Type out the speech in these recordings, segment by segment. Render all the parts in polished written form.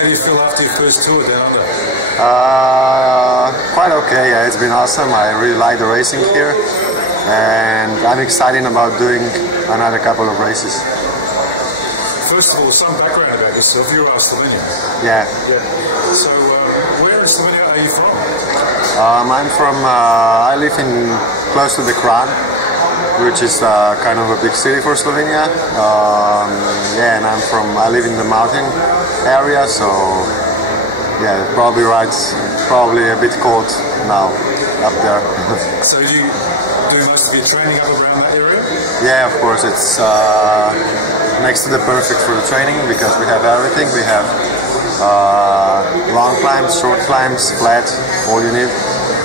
how do you feel after your first tour down under? Quite okay, yeah, it's been awesome. I really like the racing here, and I'm excited about doing another couple of races. First of all, some background about yourself. You're Slovenian. Yeah. So, where in Slovenia are you from? I'm from, I live in close to the Kran, which is kind of a big city for Slovenia. Yeah, and I live in the mountain area, so yeah, probably a bit cold now up there. So you do most of your training up around that area? Yeah, of course, it's next to the perfect for the training because we have everything. We have long climbs, short climbs, flat, all you need.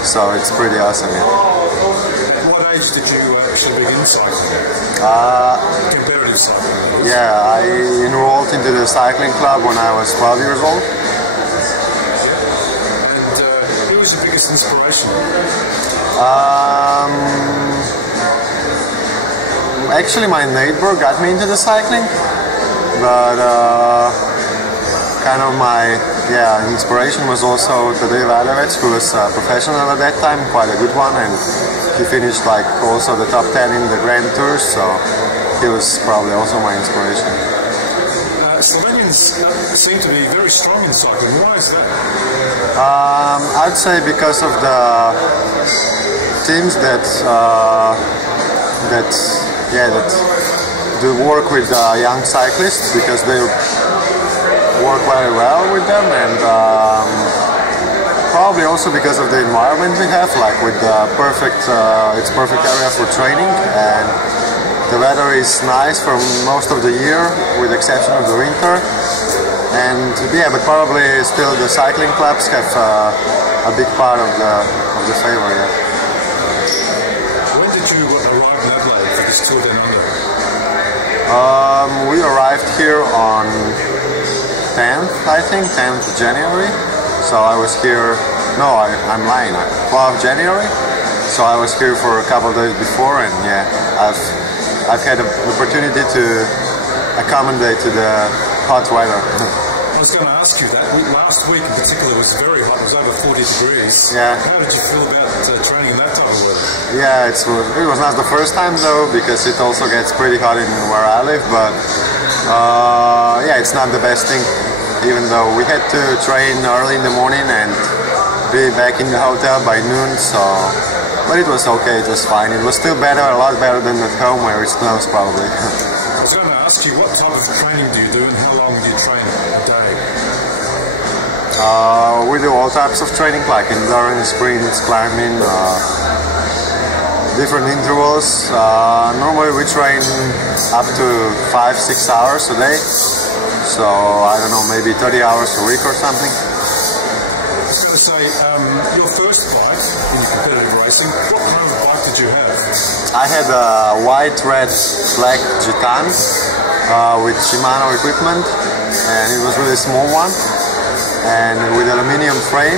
So it's pretty awesome, yeah. At what age did you actually begin cycling? Competitive cycling? Yeah, I enrolled into the cycling club when I was 12 years old. And who was your biggest inspiration? Actually, my neighbor got me into the cycling, but kind of my inspiration was also Adelaide, who was a professional at that time, quite a good one, and he finished like also the top 10 in the Grand Tours, so he was probably also my inspiration. Slovenians seem to be very strong in cycling. Why is that? I'd say because of the teams that do work with young cyclists, because they work very well with them, and probably also because of the environment we have, like with the it's perfect area for training, and the weather is nice for most of the year, with the exception of the winter. And yeah, but probably still the cycling clubs have a big part of the favor. Yeah. When did you arrive in Adelaide for this tour down under? We arrived here on 10th, I think, 10th January. So I was here. No, I'm lying. 12th January. So I was here for a couple of days before, and yeah, I've had an opportunity to accommodate to the hot weather. I was going to ask you that. Last week in particular was very hot. It was over 40 degrees. Yeah. How did you feel about training in that type of weather? Yeah, it was not the first time though, because it also gets pretty hot in where I live. But yeah, it's not the best thing. Even though we had to train early in the morning and be back in the hotel by noon, so. But it was okay, it was fine. It was still better, a lot better than at home where it snows probably. I was going to ask you, what type of training do you do and how long do you train a day? We do all types of training, like endurance, sprints, climbing, different intervals. Normally we train up to 5-6 hours a day. So I don't know, maybe 30 hours a week or something. I was going to say, your first bike in your competitive racing, what kind of bike did you have? I had a white, red, black Gitan with Shimano equipment, and it was a really small one, and with aluminium frame,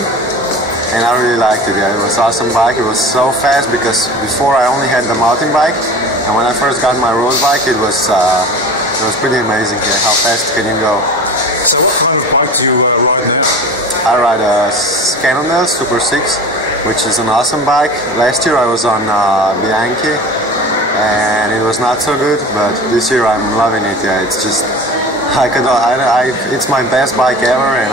and I really liked it. Yeah, it was an awesome bike. It was so fast because before I only had the mountain bike, and when I first got my road bike, it was pretty amazing. Yeah, how fast can you go? So what kind of bike do you ride now? I ride a Cannondale Super 6, which is an awesome bike. Last year I was on Bianchi, and it was not so good, but this year I'm loving it. Yeah, it's just it's my best bike ever, and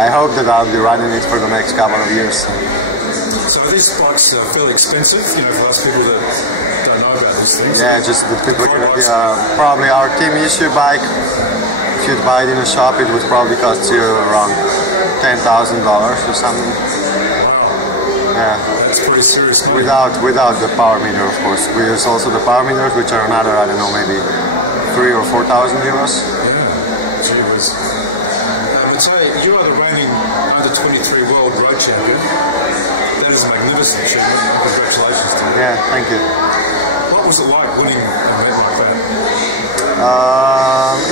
I hope that I'll be riding it for the next couple of years. So these bikes are fairly expensive, you know, for us people that don't know about these things. Yeah, just the people probably our team issue bike. If you'd buy it in a shop, it would probably cost you around $10,000 or something. Wow. Yeah. That's pretty serious money. Without the power meter, of course. We use also the power meters, which are another, I don't know, maybe 3,000 or 4,000 euros. Yeah, gee whiz. Matej, you are the reigning U23 World Road Champion. That is a magnificent achievement. Congratulations to you. Yeah, thank you. What was it like winning an event like that?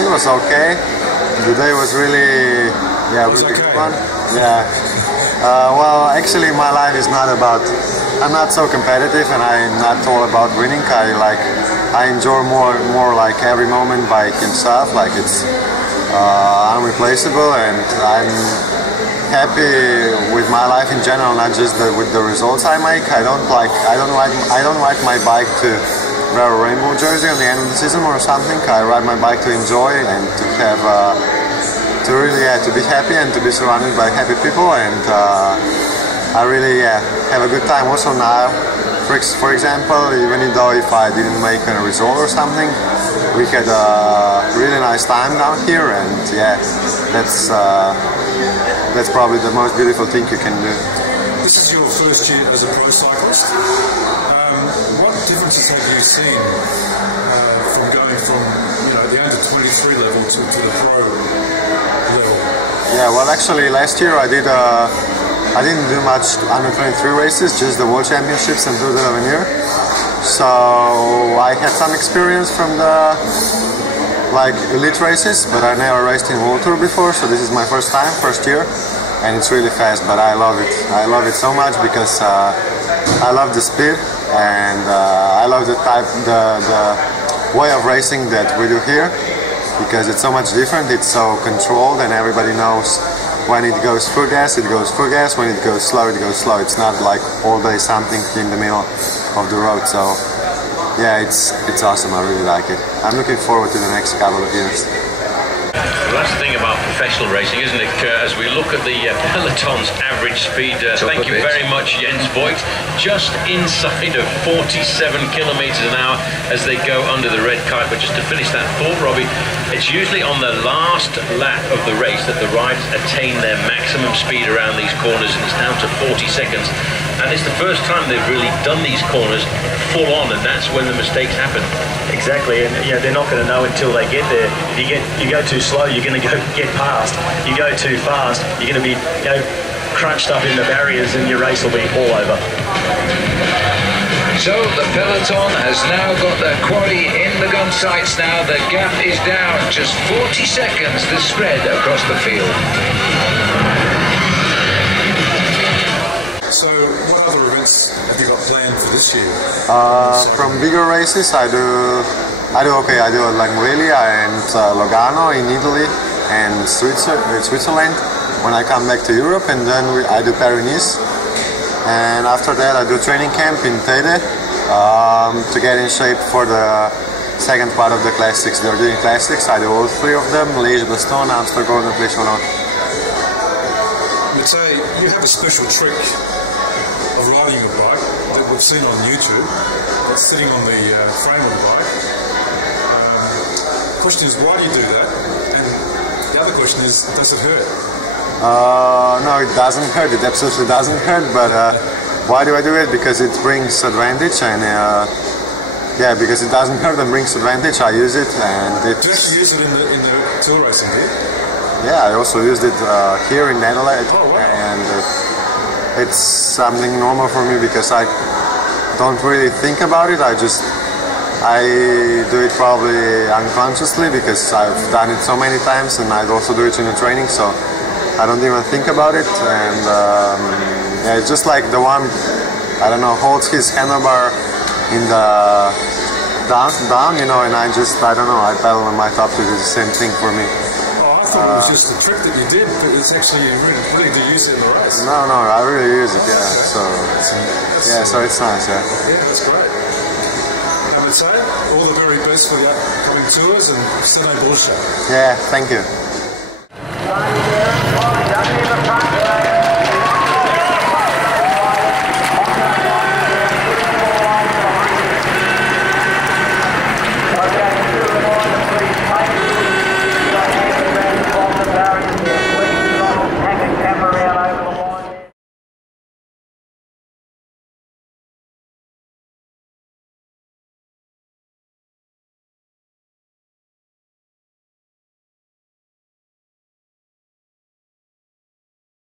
It was okay. The day was really, really okay. fun. Yeah. Well, actually, my life is not about. I'm not so competitive, and I'm not all about winning. I enjoy more like every moment by himself. Like it's unreplaceable, and I'm happy with my life in general, not just with the results I make. I don't ride my bike to wear a rainbow jersey on the end of the season or something. I ride my bike to enjoy and to have to be happy and to be surrounded by happy people, and I really have a good time. Also now, for example, even though if I didn't make a result or something, we had a really nice time down here, and that's probably the most beautiful thing you can do. This is your first year as a pro cyclist. What differences have you seen from going from the under-23 level to the pro level? Yeah, well, actually last year I didn't do much under-23 races, just the World Championships and Tour de l'Avenir. So I had some experience from the elite races, but I never raced in WorldTour before, so this is my first year, and it's really fast, but I love it. I love it so much because I love the speed, and I love the way of racing that we do here, because it's so much different. It's so controlled, and everybody knows when it goes full gas, it goes full gas. When it goes slow, it goes slow. It's not like all day something in the middle of the road. So yeah, it's awesome. I really like it. I'm looking forward to the next couple of years. Well, that's the thing about professional racing, isn't it? As we look at the peloton's average speed, thank you very much, Jens Voigt, just inside of 47 kilometers an hour as they go under the red kite. But just to finish that thought, Robbie, it's usually on the last lap of the race that the riders attain their maximum speed around these corners, and it's down to 40 seconds. And it's the first time they've really done these corners full on, and that's when the mistakes happen. Exactly, and they're not going to know until they get there. If you go too slow, you're going to get past. You go too fast, you're going to be crunched up in the barriers, and your race will be all over. So the peloton has now got their quaddy in the gun sights now. The gap is down just 40 seconds, the spread across the field. So, what other events have you got planned for this year? From bigger races, I do Langweilia and Lugano in Italy and Switzerland when I come back to Europe, and then I do Paris-Nice, and after that I do training camp in Tede to get in shape for the second part of the classics. They're doing classics. I do all three of them: Liège, Bastogne, Amsterdam, and Flèche-Wallonne. Matej, you have a special trick of riding a bike that we've seen on YouTube. That's sitting on the frame of the bike. The question is, why do you do that? And the other question is, does it hurt? No, it doesn't hurt. It absolutely doesn't hurt. But why do I do it? Because it brings advantage, and because it doesn't hurt and brings advantage, I use it. And do you actually use it in the tour racing here? Yeah, I also used it here in Adelaide, oh, wow. And it's something normal for me because I don't really think about it. I do it probably unconsciously because I've done it so many times, and I also do it in the training, so I don't even think about it. And it's just like the one, I don't know, holds his handlebar in the down, and I don't know, I pedal on my top to do the same thing for me. I thought it was just a trick that you did, but it's actually you really do use it in the race. No, I really use it, yeah. Okay. So it's nice, yeah. Yeah, that's great. Matej, all the very best for the upcoming tours, and still no bullshit. Yeah, thank you.